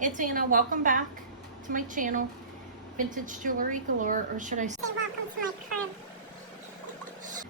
It's Anna. Welcome back to my channel, Vintage Jewelry Galore, or should I say welcome to my crib.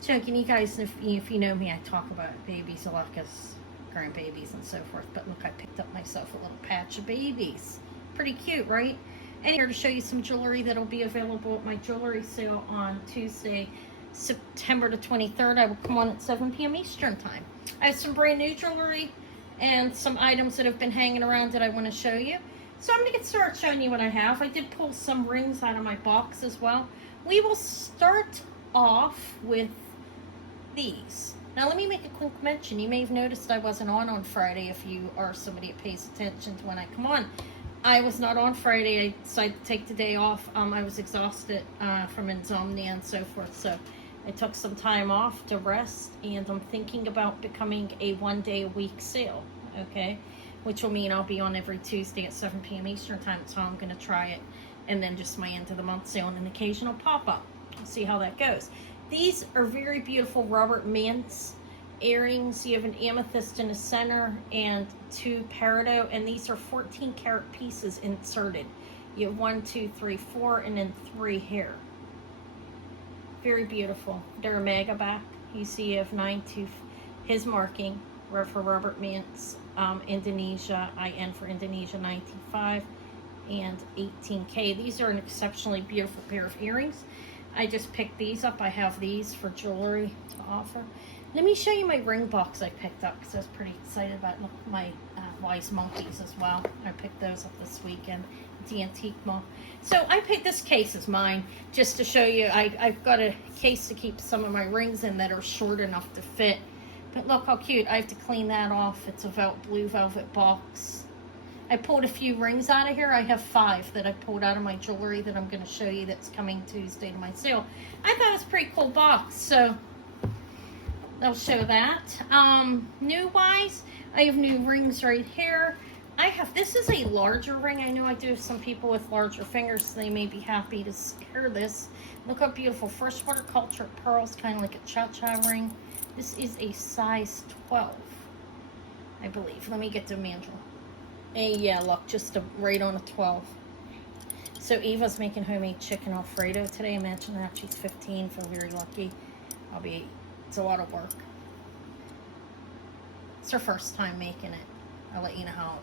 Joking, you guys, if you know me, I talk about babies a lot because grandbabies and so forth. But look, I picked up myself a little patch of babies. Pretty cute, right? And here to show you some jewelry that'll be available at my jewelry sale on Tuesday, September the 23rd. I will come on at 7 p.m. Eastern time. I have some brand new jewelry and some items that have been hanging around that I want to show you. So I'm going to get started showing you what I have. I did pull some rings out of my box as well. We will start off with these. Now let me make a quick mention. You may have noticed I wasn't on Friday if you are somebody that pays attention to when I come on. I was not on Friday. I decided to take the day off. I was exhausted from insomnia and so forth. So I took some time off to rest, and I'm thinking about becoming a one-day-a-week sale, okay? Which will mean I'll be on every Tuesday at 7 p.m. Eastern time, so I'm going to try it. And then just my end-of-the-month sale and an occasional pop-up. See how that goes. These are very beautiful Robert Mintz earrings. You have an amethyst in the center and 2 peridot, and these are 14-karat pieces inserted. You have 1, 2, 3, 4, and then 3 here. Very beautiful. They're a mega back. You see you have 9 his marking for Robert Mintz, Indonesia, IN for Indonesia 925 and 18K. These are an exceptionally beautiful pair of earrings. I just picked these up. I have these for jewelry to offer. Let me show you my ring box I picked up because I was pretty excited about it. Look, my wise monkeys as well. I picked those up this weekend at the Antique Mall. So I picked this case as mine just to show you. I've got a case to keep some of my rings in that are short enough to fit. But look how cute. I have to clean that off. It's a blue velvet box. I pulled a few rings out of here. I have 5 that I pulled out of my jewelry that I'm going to show you that's coming Tuesday to my sale. I thought it was a pretty cool box, so I'll show that. New-wise, I have new rings right here. This is a larger ring. I know I do have some people with larger fingers, so they may be happy to hear this. Look how beautiful. Freshwater cultured pearls, kind of like a cha-cha ring. This is a size 12, I believe. Let me get the manual. Yeah, look, just right on a 12. So Eva's making homemade chicken Alfredo today. Imagine that. She's 15. Feel very lucky. It's a lot of work. It's her first time making it. I'll let you know how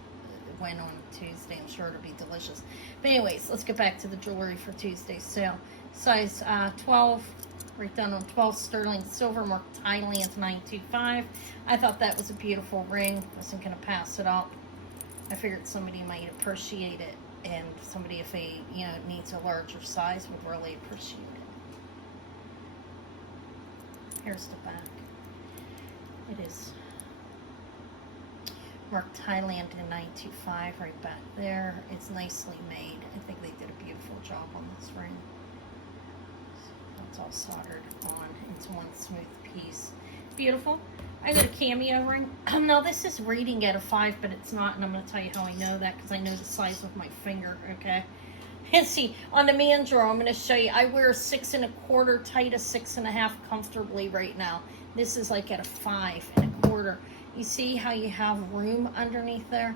it went on Tuesday. I'm sure it'll be delicious. But anyways, let's get back to the jewelry for Tuesday's sale. Size 12. Right down on 12, sterling silver, marked Thailand 925. I thought that was a beautiful ring. Wasn't going to pass it up. I figured somebody might appreciate it, and somebody, if they needs a larger size, would really appreciate it. Here's the back. It is marked Thailand in 925 right back there. It's nicely made. I think they did a beautiful job on this ring. It's all soldered on into one smooth piece. Beautiful. I got a cameo ring. Now this is rating at a 5, but it's not, and I'm going to tell you how I know that because I know the size of my finger, okay? And see, on the mandrel, I'm going to show you, I wear a 6 1/4, tight a 6 1/2 comfortably right now. This is like at a 5 1/4. You see how you have room underneath there?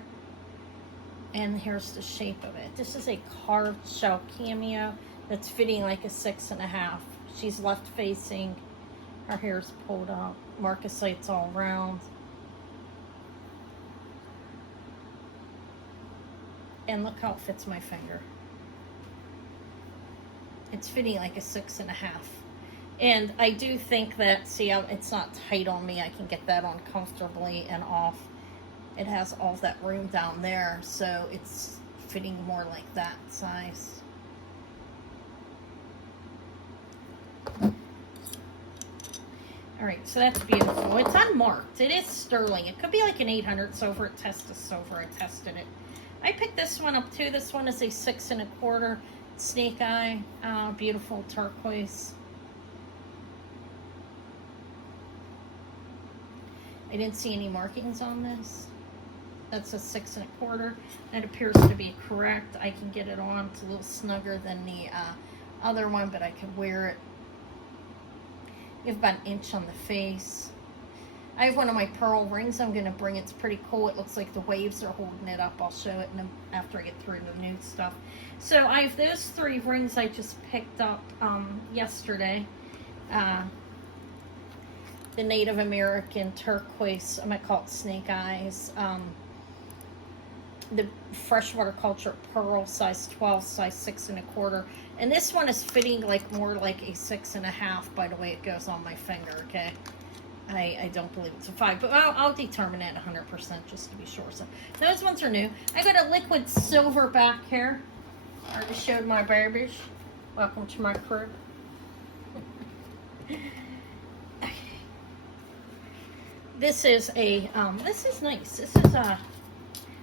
And here's the shape of it. This is a carved shell cameo that's fitting like a 6 1/2. She's left facing. Her hair's pulled up. Marcasites all around. And look how it fits my finger. It's fitting like a 6 1/2. And I do think that, see, it's not tight on me. I can get that on comfortably and off. It has all that room down there, so it's fitting more like that size. Alright, so that's beautiful. It's unmarked. It is sterling. It could be like an 800 silver. It tested silver. I tested it. I picked this one up too. This one is a 6 1/4 snake eye. Beautiful turquoise. I didn't see any markings on this. That's a 6 1/4. That appears to be correct. I can get it on. It's a little snugger than the other one, but I could wear it. You have about an inch on the face. I have one of my pearl rings I'm going to bring. It's pretty cool. It looks like the waves are holding it up. I'll show it after I get through the new stuff. So I have those 3 rings I just picked up yesterday. The Native American turquoise, I might call it snake eyes. The freshwater culture pearl, size 12, size 6 1/4. And this one is fitting like more like a 6 1/2 by the way it goes on my finger, okay? I don't believe it's a 5, but I'll determine it 100% just to be sure. So those ones are new. I got a liquid silver back here. I already showed my babies. Welcome to my crib. This is a, this is nice. This is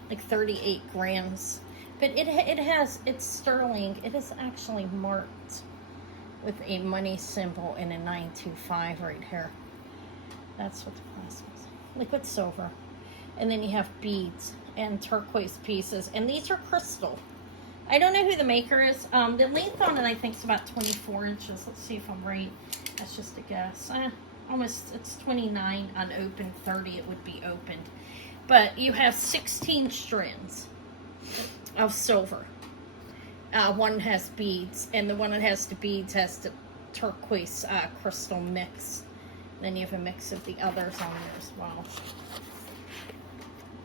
like 38 grams, but it's sterling. It is actually marked with a money symbol and a 925 right here. That's what the glass is. Liquid silver. And then you have beads and turquoise pieces, and these are crystal. I don't know who the maker is. The length on it I think is about 24 inches. Let's see if I'm right. That's just a guess. Almost, it's 29 unopened, 30 it would be opened. But you have 16 strands of silver. One has beads, and the one that has the beads has the turquoise crystal mix. Then you have a mix of the others on there as well.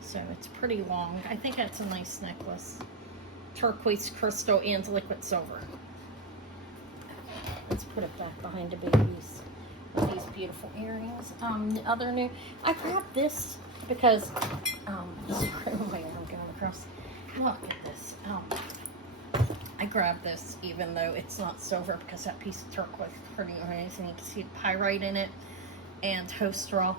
So it's pretty long. I think that's a nice necklace. Turquoise crystal and liquid silver. Let's put it back behind the babies. These beautiful earrings. The other new, I grabbed this because this is my arm going across. Look at this. I grabbed this even though it's not silver because that piece of turquoise is pretty amazing. You can see pyrite in it and hostrel.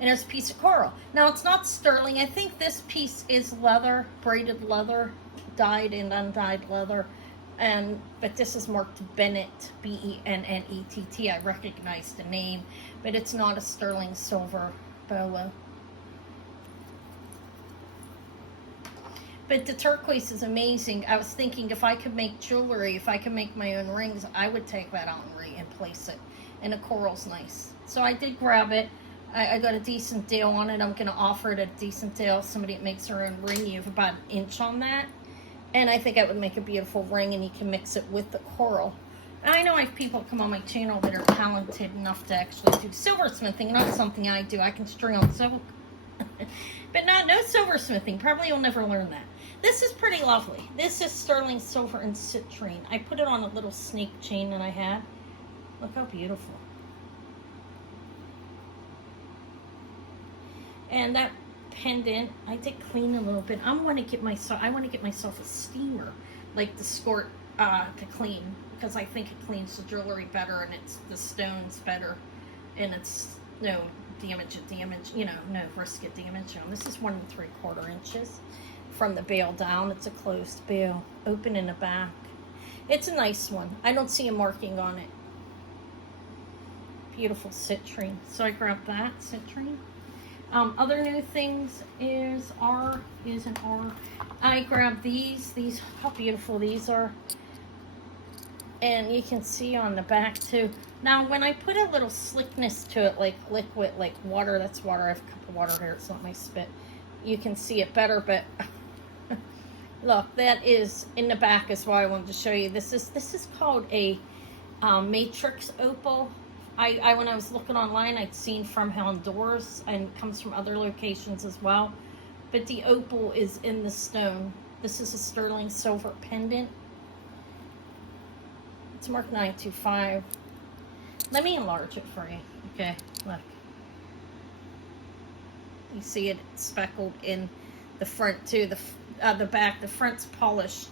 And there's a piece of coral. Now it's not sterling. I think this piece is leather, braided leather, dyed and undyed leather. But this is marked Bennett, B-E-N-N-E-T-T. I recognize the name, but it's not a sterling silver bolo. But the turquoise is amazing. I was thinking if I could make jewelry, if I could make my own rings, I would take that out and place it. And the coral's nice. So I did grab it. I got a decent deal on it. I'm going to offer it a decent deal. Somebody that makes their own ring, you have about an inch on that. And I think I would make a beautiful ring, and you can mix it with the coral. I know I have people come on my channel that are talented enough to actually do silversmithing. Not something I do. I can string on silk. But no silversmithing. Probably you'll never learn that. This is pretty lovely. This is sterling silver and citrine. I put it on a little snake chain that I had. Look how beautiful. And that pendant, I did clean a little bit. I want to get myself a steamer, like the Squirt to clean, because I think it cleans the jewelry better and it's the stones better, and it's no damage, you know, no risk of damage. This is 1 3/4 inches from the bail down. It's a closed bail, open in the back. It's a nice one. I don't see a marking on it. Beautiful citrine. So I grabbed that citrine. Other new things is an R. I grabbed these. How beautiful these are. And you can see on the back too. Now, when I put a little slickness to it, like liquid, like water, that's water. I have a cup of water here. It's not my spit. You can see it better, but look, that is in the back is why I wanted to show you. This is called a matrix opal. When I was looking online, I'd seen from Honduras, and it comes from other locations as well. But the opal is in the stone. This is a sterling silver pendant. It's marked 925. Let me enlarge it for you. Okay, look. You see it speckled in the front too. The back, the front's polished,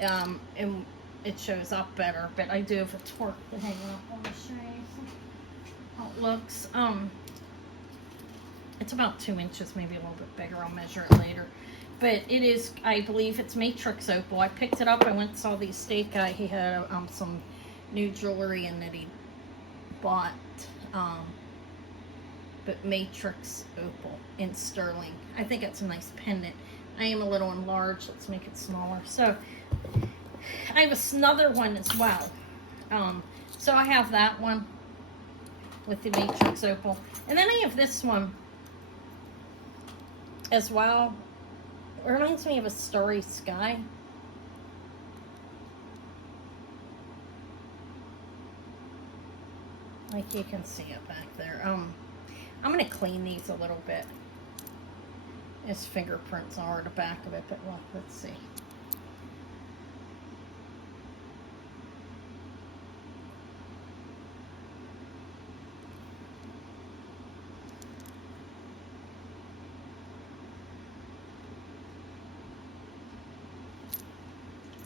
and it shows up better. But I do have a torque to hang up. I'll show you how it looks. It's about 2 inches, maybe a little bit bigger. I'll measure it later. But it is, I believe it's matrix opal. I picked it up. I went and saw the estate guy. He had some new jewelry in that he bought. But matrix opal in sterling. I think it's a nice pendant. I am a little enlarged. Let's make it smaller. So I have another one as well. So I have that one. with the Matrix Opal. And then I have this one as well. It reminds me of a starry sky. Like you can see it back there. I'm going to clean these a little bit. There's fingerprints all over the back of it, but look, let's see.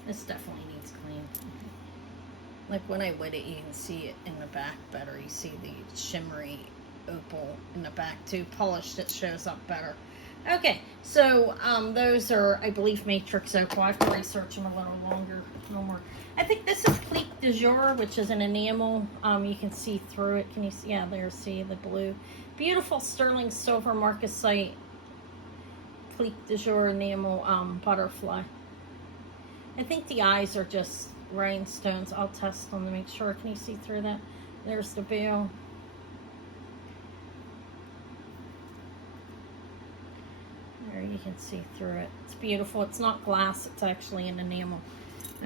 This definitely needs clean. Like when I wet it, you can see it in the back better. You see the shimmery opal in the back too. Polished, it shows up better. Okay, so those are, I believe, Matrix Opal. I have to research them a little longer, no more. I think this is Plique de Jour, which is an enamel. You can see through it. Can you see? Yeah, there, see the blue. Beautiful sterling silver marcasite Plique de Jour enamel butterfly. I think the eyes are just rhinestones. I'll test them to make sure. Can you see through that? There's the veil. There, you can see through it. It's beautiful. It's not glass. It's actually an enamel.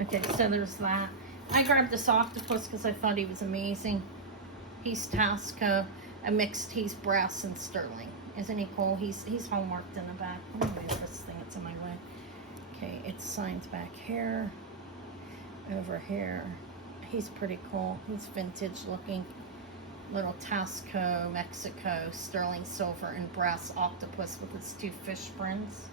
Okay, so there's that. I grabbed this octopus because I thought he was amazing. He's Tasco, a mixed. He's brass and sterling. Isn't he cool? He's hallmarked in the back. Let me move this thing. It's in my way. Okay, it's signs back here, over here. He's pretty cool. He's vintage looking. Little Tasco, Mexico, sterling silver and brass octopus with its two fish friends.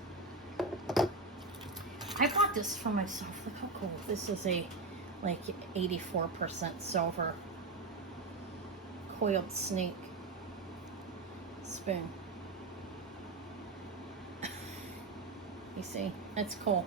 I bought this for myself. Look how cool. This is a like 84% silver coiled snake spoon. You see, that's cool.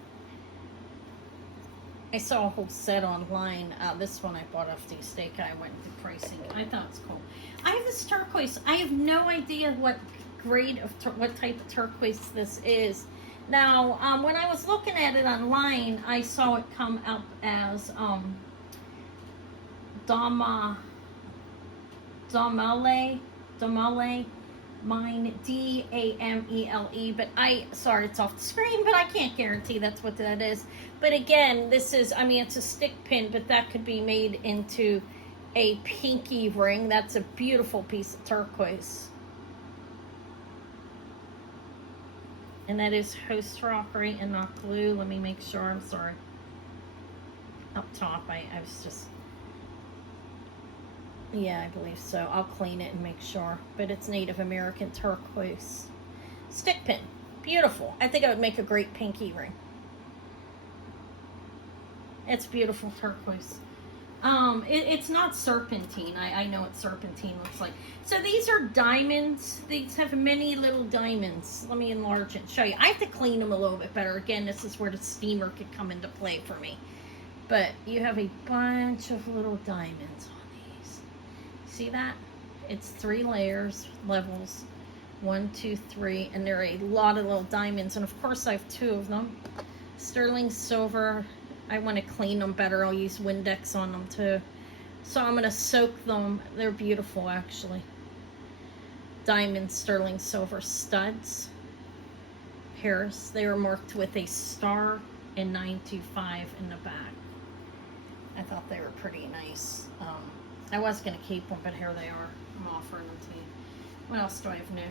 I saw a whole set online. This one I bought off the estate guy. I went into pricing. I thought it's cool. I have this turquoise. I have no idea what grade of what type of turquoise this is. Now, when I was looking at it online, I saw it come up as Damale mine, Damele, but sorry, it's off the screen, but I can't guarantee that's what that is. But again, this is, I mean, it's a stick pin, but that could be made into a pinky ring. That's a beautiful piece of turquoise. And that is Host Rockery and not glue. Let me make sure, I'm sorry. Up top, I was just, yeah, I believe so. I'll clean it and make sure. But it's Native American turquoise. Stick pin. Beautiful. I think I would make a great pinky ring. It's beautiful turquoise. It's not serpentine. I know what serpentine looks like. So these are diamonds. These have many little diamonds. Let me enlarge it and show you. I have to clean them a little bit better. Again, this is where the steamer could come into play for me. But you have a bunch of little diamonds on these. See that? It's 3 layers, levels. 1, 2, 3. And there are a lot of little diamonds. And of course I have 2 of them. Sterling silver. I want to clean them better. I'll use Windex on them too. So I'm going to soak them. They're beautiful actually. Diamond sterling silver studs. Pairs. They were marked with a star and 925 in the back. I thought they were pretty nice. I was going to keep them, but here they are. I'm offering them to you. What else do I have new?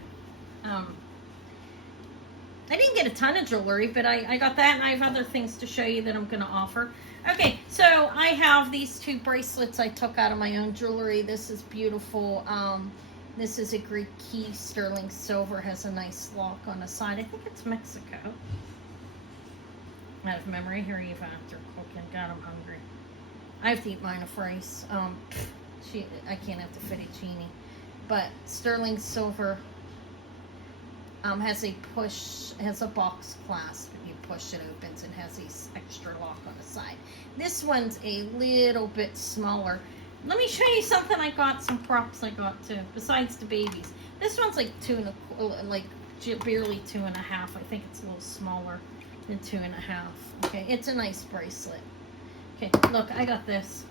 I didn't get a ton of jewelry, but I got that, and I have other things to show you that I'm going to offer. Okay, so I have these 2 bracelets I took out of my own jewelry. This is beautiful. This is a Greek key, sterling silver, has a nice lock on the side. I think it's Mexico. Out of memory, here you have after cooking. God, I'm hungry. I have to eat mine of rice. I can't have the fettuccine. But sterling silver. Has a box clasp. If you push it opens and has a extra lock on the side. This one's a little bit smaller. Let me show you something I got, some props I got too, besides the babies. This one's like barely 2.5. I think it's a little smaller than 2.5. Okay, it's a nice bracelet. Okay, look, I got this.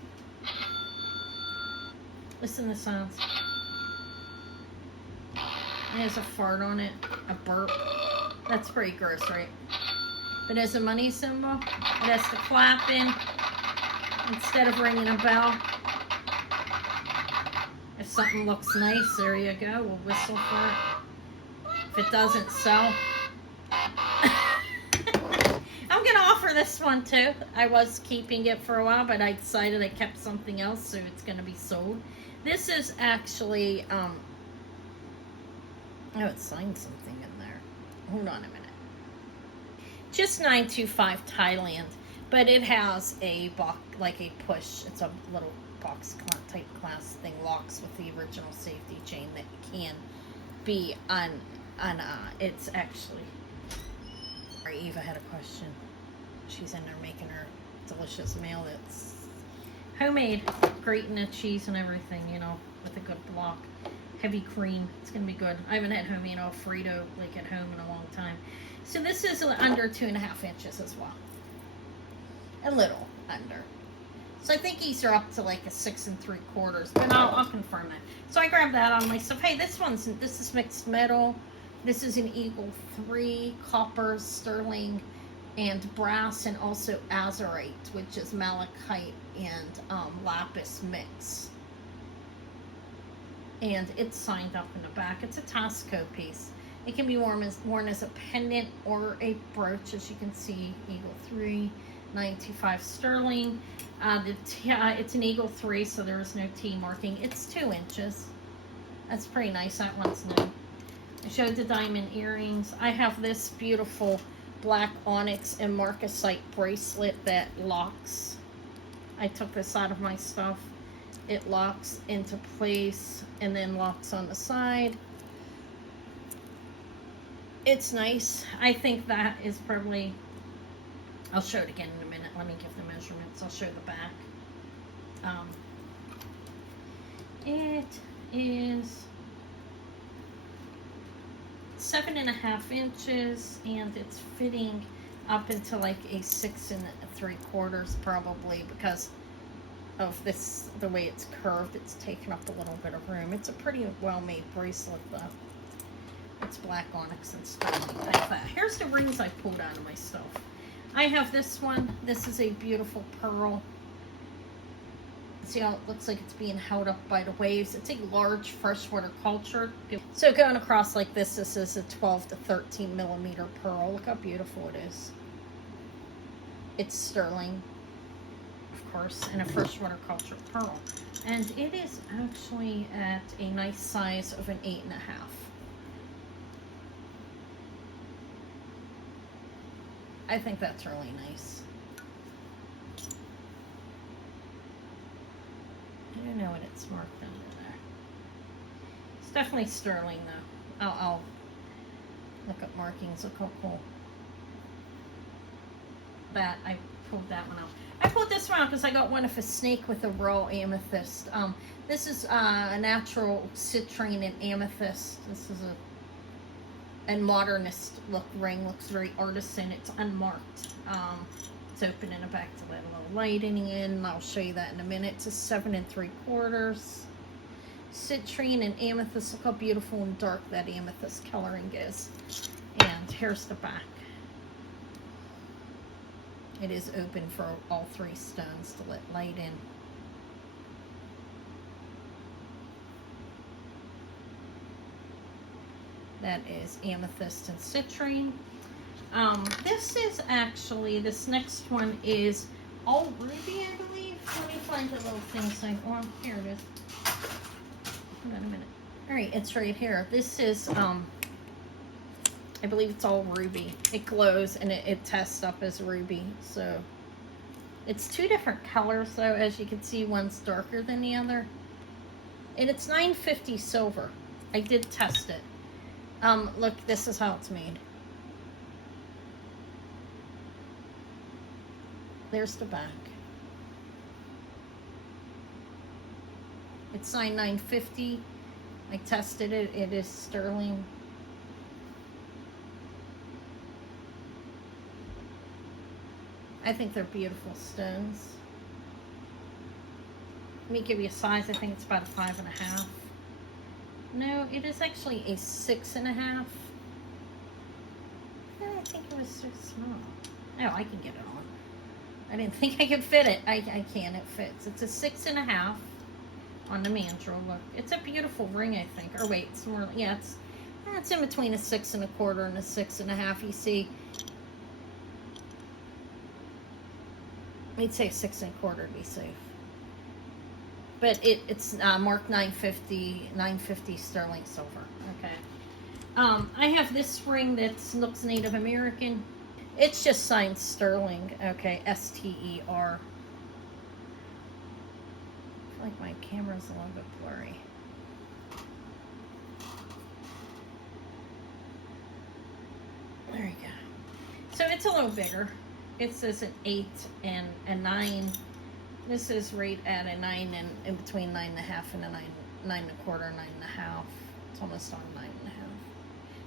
Listen to the sounds. It has a fart on it, a burp. That's pretty gross, right? But as a money symbol, it has to clap in instead of ringing a bell. If something looks nice, there you go. We'll whistle for it. If it doesn't sell, I'm going to offer this one too. I was keeping it for a while, but I decided I kept something else, so it's going to be sold. This is actually, oh, it signed something in there. Hold on a minute. Just 925 Thailand, but it has a box, like a push. It's a little box type class thing, locks with the original safety chain that can be it's actually. Eva had a question. She's in there making her delicious meal that's homemade, grating the cheese and everything, you know, with a good block. Heavy cream. It's going to be good. I haven't had homemade Alfredo like at home in a long time. So this is under 2.5 inches as well. A little under. So I think these are up to like a 6 3/4, but I'll confirm that. So I grabbed that on myself. Hey, this is mixed metal. This is an Eagle 3, copper, sterling, and brass, and also azurite, which is malachite and lapis mix. And it's signed up in the back. It's a Tasco piece. It can be worn as a pendant or a brooch, as you can see. Eagle 3, 925 sterling. It's an Eagle 3, so there is no T marking. It's 2 inches. That's pretty nice. That one's new. I showed the diamond earrings. I have this beautiful black onyx and marcasite bracelet that locks. I took this out of my stuff. It locks into place and then locks on the side. It's nice. I think that is probably, I'll show it again in a minute. Let me give the measurements. I'll show the back. It is 7.5 inches, and it's fitting up into like a 6 3/4 probably, because of this, the way it's curved. It's taken up a little bit of room. It's a pretty well-made bracelet though. It's black onyx and stuff like that. Here's the rings I pulled out of my stuff. I have this one. This is a beautiful pearl. See how it looks like it's being held up by the waves. It's a large freshwater culture. So going across like this is a 12 to 13 millimeter pearl. Look how beautiful it is. It's sterling, of course, and a freshwater culture pearl. And it is actually at a nice size of an 8.5. I think that's really nice. I don't know what it's marked under there. It's definitely sterling though. I'll look up markings. Look how cool. That, I pulled that one out. I pulled this one out because I got one of a snake with a raw amethyst. This is a natural citrine and amethyst. This is a modernist look ring. Looks very artisan. It's unmarked. It's open in the back to let a little light in. I'll show you that in a minute. It's a 7 3/4. Citrine and amethyst. Look how beautiful and dark that amethyst coloring is. And here's the back. It is open for all 3 stones to let light in. That is amethyst and citrine. This is actually, this next one is all ruby, I believe. Let me find the little thing saying, oh, here it is. Hold on a minute. All right, it's right here. This is, I believe it's all ruby. It glows and it tests up as ruby. So it's 2 different colors though. As you can see, one's darker than the other. And it's $9.50 silver. I did test it. Look, this is how it's made. There's the back. It's signed $9.50. I tested it. It is sterling. I think they're beautiful stones. Let me give you a size. I think it's about a 5.5. No, it is actually a 6.5. No, I think it was just small. Oh, I can get it on. I didn't think I could fit it. I can. It fits. It's a 6.5 on the mandrel. Look, it's a beautiful ring, I think. Or wait, it's more. Yeah, it's in between a 6.25 and a 6.5. You see, we'd say 6.25 to be safe. But it's marked 950 sterling silver. Okay. I have this ring that looks Native American. It's just signed sterling. Okay, STER. I feel like my camera's a little bit blurry. There you go. So it's a little bigger. It says an 8 and a 9. This is right at a 9 and in between 9.5 and a 9.25, 9.5. It's almost on 9.5.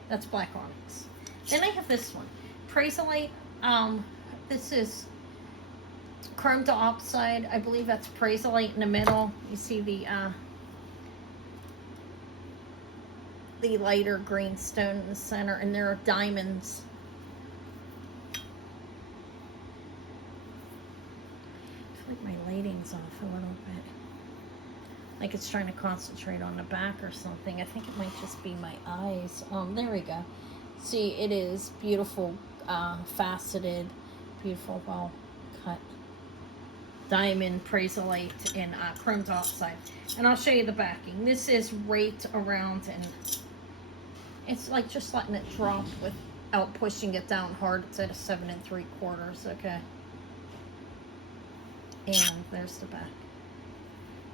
That's black onyx. Then I have this one, Praisolite. This is chrome to oxide. I believe that's Praisolite in the middle. You see the lighter green stone in the center, and there are diamonds. I feel like my lighting's off a little bit. Like it's trying to concentrate on the back or something. I think it might just be my eyes. There we go. See, it is beautiful, faceted, beautiful, well cut diamond Praisolite in chrome oxide. And I'll show you the backing. This is right around, and it's like just letting it drop without pushing it down hard. It's at a 7 3/4. Okay. And there's the back.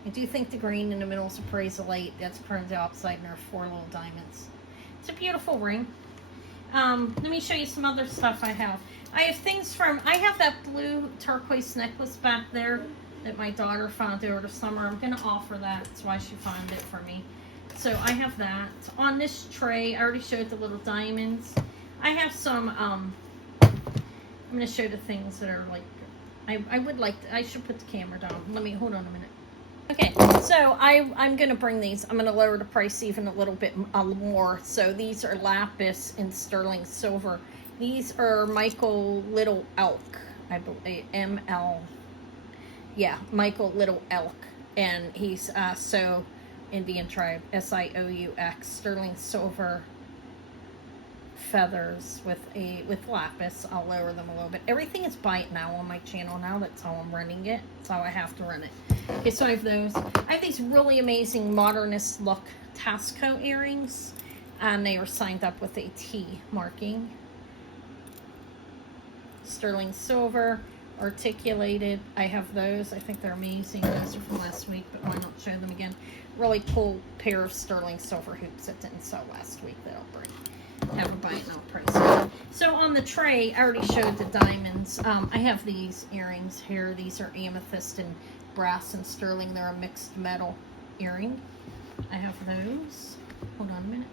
I do think the green in the middle is a Praisolite. That's chrome oxide, and there are 4 little diamonds. It's a beautiful ring. Let me show you some other stuff I have. I have things from, I have that blue turquoise necklace back there that my daughter found over the summer. I'm going to offer that. That's why she found it for me. So I have that. On this tray, I already showed the little diamonds. I have some, I'm going to show the things that are like, I would like, I should put the camera down. Hold on a minute. Okay, so I'm going to bring these. I'm going to lower the price even a little bit more. So these are lapis in sterling silver. These are Michael Little Elk, I believe, ML. Yeah, Michael Little Elk. And he's so Indian tribe, SIOUX, sterling silver feathers with lapis. I'll lower them a little bit. Everything is bite now on my channel now. That's how I'm running it. That's how I have to run it. Okay, so I have those. I have these really amazing modernist look Tasco earrings, and they are signed up with a T marking. Sterling silver, articulated. I have those. I think they're amazing. Those are from last week, but why not show them again? Really cool pair of sterling silver hoops that didn't sell last week that I'll bring. Have a buy it now price. So on the tray, I already showed the diamonds. I have these earrings here. These are amethyst and brass and sterling. They're a mixed metal earring. I have those. Hold on a minute.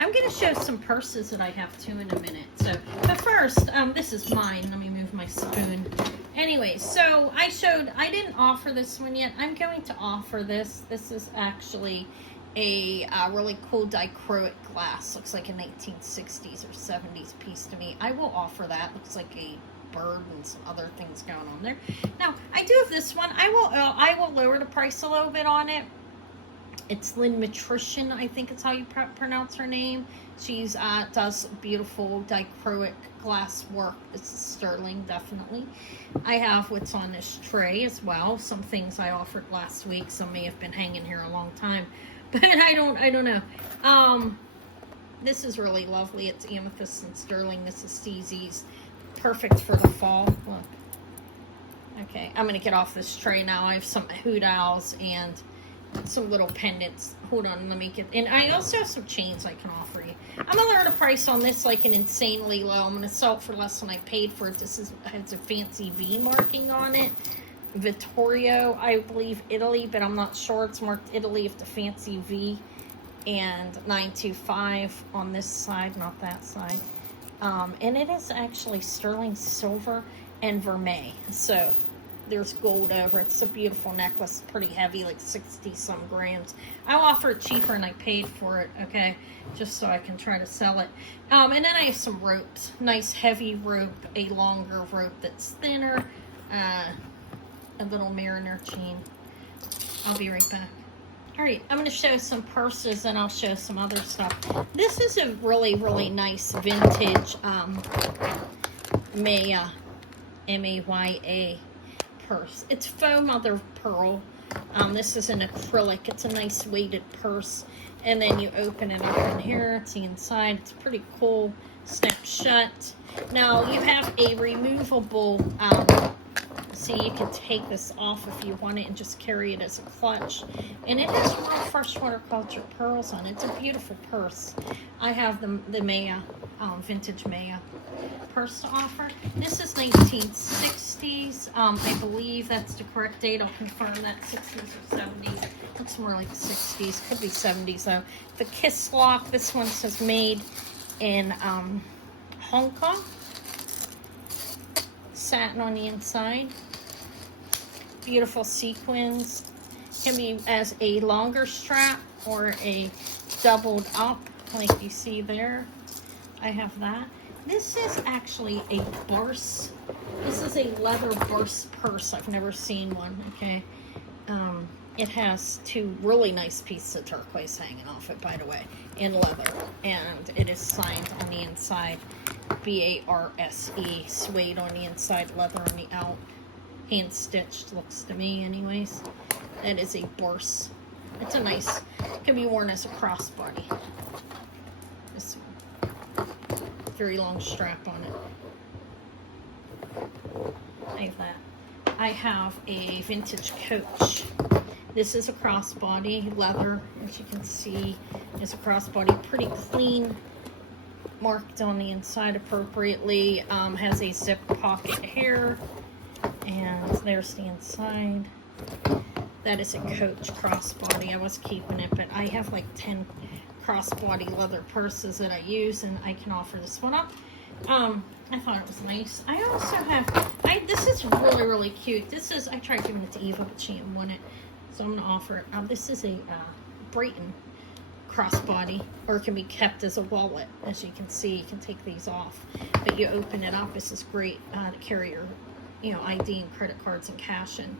I'm going to show some purses that I have too in a minute. So, but first, this is mine. Let me move my spoon. Anyway, so I didn't offer this one yet. I'm going to offer this. This is actually a really cool dichroic glass. Looks like a 1960s or 70s piece to me. I will offer that. Looks like a bird and some other things going on there. Now, I do have this one. I will lower the price a little bit on it. It's Lynn Matrician, I think it's how you pronounce her name. She's does beautiful dichroic glass work. This is sterling, definitely. I have what's on this tray as well. Some things I offered last week. Some may have been hanging here a long time, but I don't know. This is really lovely. It's amethyst and sterling. This is CZ's. Perfect for the fall. Look. Okay, I'm gonna get off this tray now. I have some hoot owls and some little pendants. Hold on, let me get, and I also have some chains I can offer you. I'm gonna lower the price on this like an insanely low. I'm gonna sell it for less than I paid for it. This has a fancy V marking on it. Vittorio, I believe Italy, but I'm not sure. It's marked Italy with the fancy V, and 925 on this side, not that side. And it is actually sterling silver and vermeil. So there's gold over it. It's a beautiful necklace, pretty heavy, like 60 some grams. I'll offer it cheaper and I paid for it, okay, just so I can try to sell it. And then I have some ropes, nice heavy rope, a longer rope that's thinner, a little mariner chain. I'll be right back. All right, I'm going to show some purses and I'll show some other stuff. This is a really, really nice vintage Maya, M-A-Y-A purse. It's faux mother of pearl. This is an acrylic. It's a nice weighted purse. And then you open it up in here. It's the inside. It's pretty cool. Snap shut. Now, you have a removable... See, you can take this off if you want it and just carry it as a clutch. And it has real freshwater culture pearls on it. It's a beautiful purse. I have the Maya, vintage Maya purse to offer. This is 1960s. I believe that's the correct date. I'll confirm that. 60s or 70s. Looks more like 60s. Could be 70s though. The Kiss lock. This one says made in Hong Kong. Satin on the inside. Beautiful sequins. Can be as a longer strap or a doubled up like you see there. I have that. This is actually a Barse. This is a leather Barse purse. I've never seen one, okay? It has two really nice pieces of turquoise hanging off it, by the way, in leather. And it is signed on the inside, B-A-R-S-E, suede on the inside, leather on the out. Hand stitched, looks to me anyways. That is a Barse. It's a nice, can be worn as a crossbody. This one. Very long strap on it. I have that. I have a vintage Coach. This is a crossbody, leather, as you can see, is a crossbody, pretty clean, marked on the inside appropriately, has a zip pocket here, and there's the inside. That is a Coach crossbody. I was keeping it, but I have like 10 crossbody leather purses that I use, and I can offer this one up. I thought it was nice. I also have, this is really, really cute. This is, I tried giving it to Eva, but she didn't want it. So I'm going to offer it. This is a Brayton crossbody, or it can be kept as a wallet. As you can see, you can take these off. But you open it up. This is great to carry your, ID and credit cards and cash in.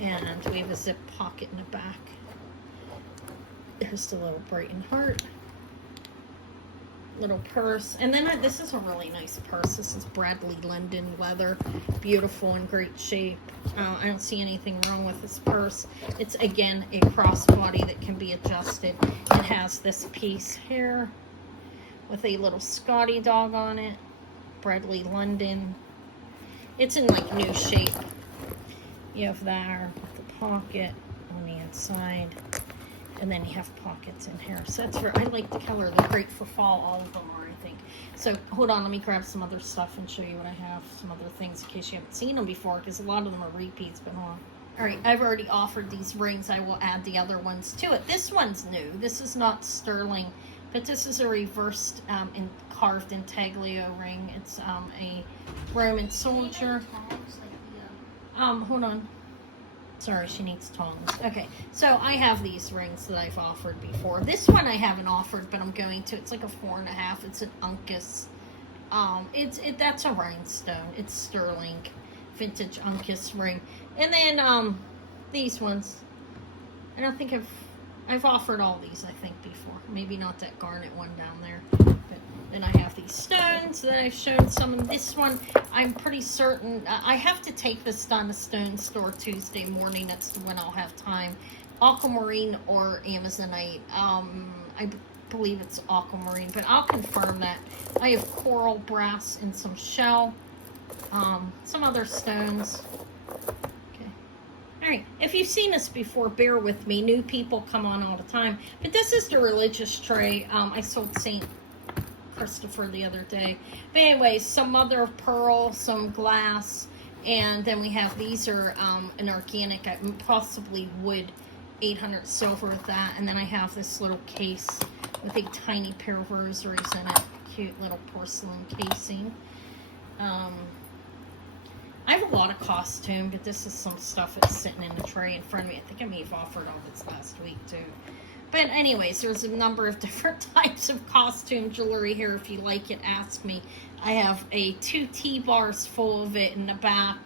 And we have a zip pocket in the back. There's the little Brayton heart. Little purse. And then this is a really nice purse. This is Bradley London leather. Beautiful and great shape. I don't see anything wrong with this purse. It's, again, a crossbody that can be adjusted. It has this piece here with a little Scotty dog on it. Bradley London. It's in, like, new shape. You have there with the pocket on the inside. And then you have pockets in here. So that's where I like the color. They're great for fall. All of them are, I think. So hold on. Let me grab some other stuff and show you what I have. Some other things in case you haven't seen them before. Because a lot of them are repeats. But hold on. All right. I've already offered these rings. I will add the other ones to it. This one's new. This is not sterling. But this is a reversed and carved intaglio ring. It's a Roman soldier. Hold on. Sorry, she needs tongs. Okay, so I have these rings that I've offered before. This one I haven't offered, but I'm going to. It's like a 4.5. It's an Uncas. That's a rhinestone. It's sterling, vintage Uncas ring. And then these ones. I don't think I've offered all these. I think before. Maybe not that garnet one down there. But then I have these stones that I've shown some. And this one, I'm pretty certain, I have to take this down to Stone Store Tuesday morning. That's when I'll have time. Aquamarine or Amazonite. I believe it's aquamarine, but I'll confirm that. I have coral, brass, and some shell. Some other stones. Okay. All right. If you've seen this before, bear with me. New people come on all the time. But this is the religious tray. I sold St. Christopher the other day. But anyways, some mother of pearl, some glass, and then we have these are an organic, possibly wood, 800 silver with that. And then I have this little case with a tiny pair of rosaries in it. Cute little porcelain casing. I I have a lot of costume, but this is some stuff that's sitting in the tray in front of me. I think I may have offered all this last week too. But anyways, there's a number of different types of costume jewelry here. If you like it, ask me. I have 2 T-bars full of it in the back.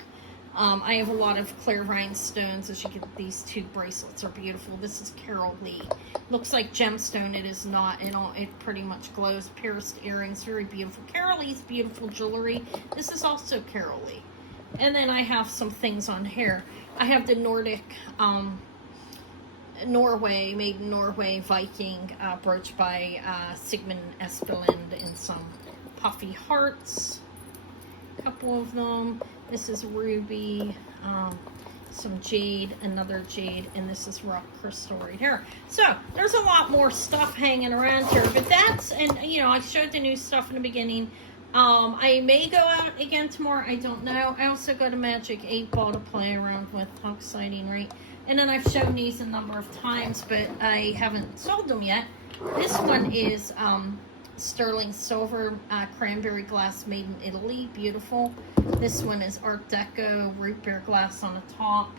I have a lot of clear rhinestones. As you get, these 2 bracelets are beautiful. This is Carol Lee. Looks like gemstone. It is not. It pretty much glows. Pierced earrings, very beautiful. Carol Lee's beautiful jewelry. This is also Carol Lee. And then I have some things on here. I have the Nordic, Norway, made in Norway, Viking brooch by Sigmund Espeland in some puffy hearts. A couple of them. This is ruby, some jade, another jade, and this is rock crystal right here. So there's a lot more stuff hanging around here, but that's, and you know, I showed the new stuff in the beginning. I may go out again tomorrow. I don't know. I also got a Magic 8 Ball to play around with. How exciting, right? And then I've shown these a number of times, but I haven't sold them yet. This one is sterling silver cranberry glass made in Italy. Beautiful. This one is Art Deco root beer glass on the top.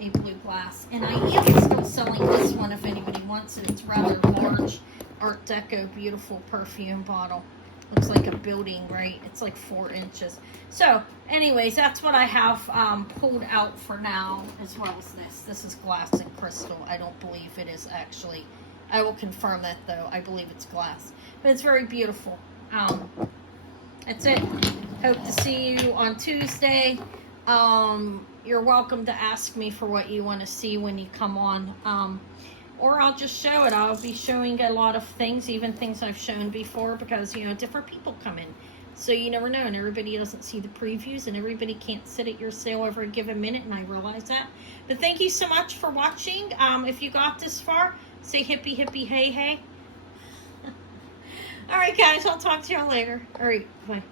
A blue glass. And I am still selling this one if anybody wants it. It's rather large. Art Deco beautiful perfume bottle. Looks like a building, right? It's like 4 inches. So, anyways, that's what I have pulled out for now, as well as this. This is glass and crystal. I don't believe it is actually. I will confirm that, though. I believe it's glass. But it's very beautiful. That's it. Hope to see you on Tuesday. You're welcome to ask me for what you want to see when you come on. Or I'll just show it. I'll be showing a lot of things, even things I've shown before, because, you know, different people come in. So you never know, and everybody doesn't see the previews, and everybody can't sit at your sale every given minute, and I realize that. But thank you so much for watching. If you got this far, say hippie, hippie, hey, hey. All right, guys, I'll talk to y'all later. All right, bye.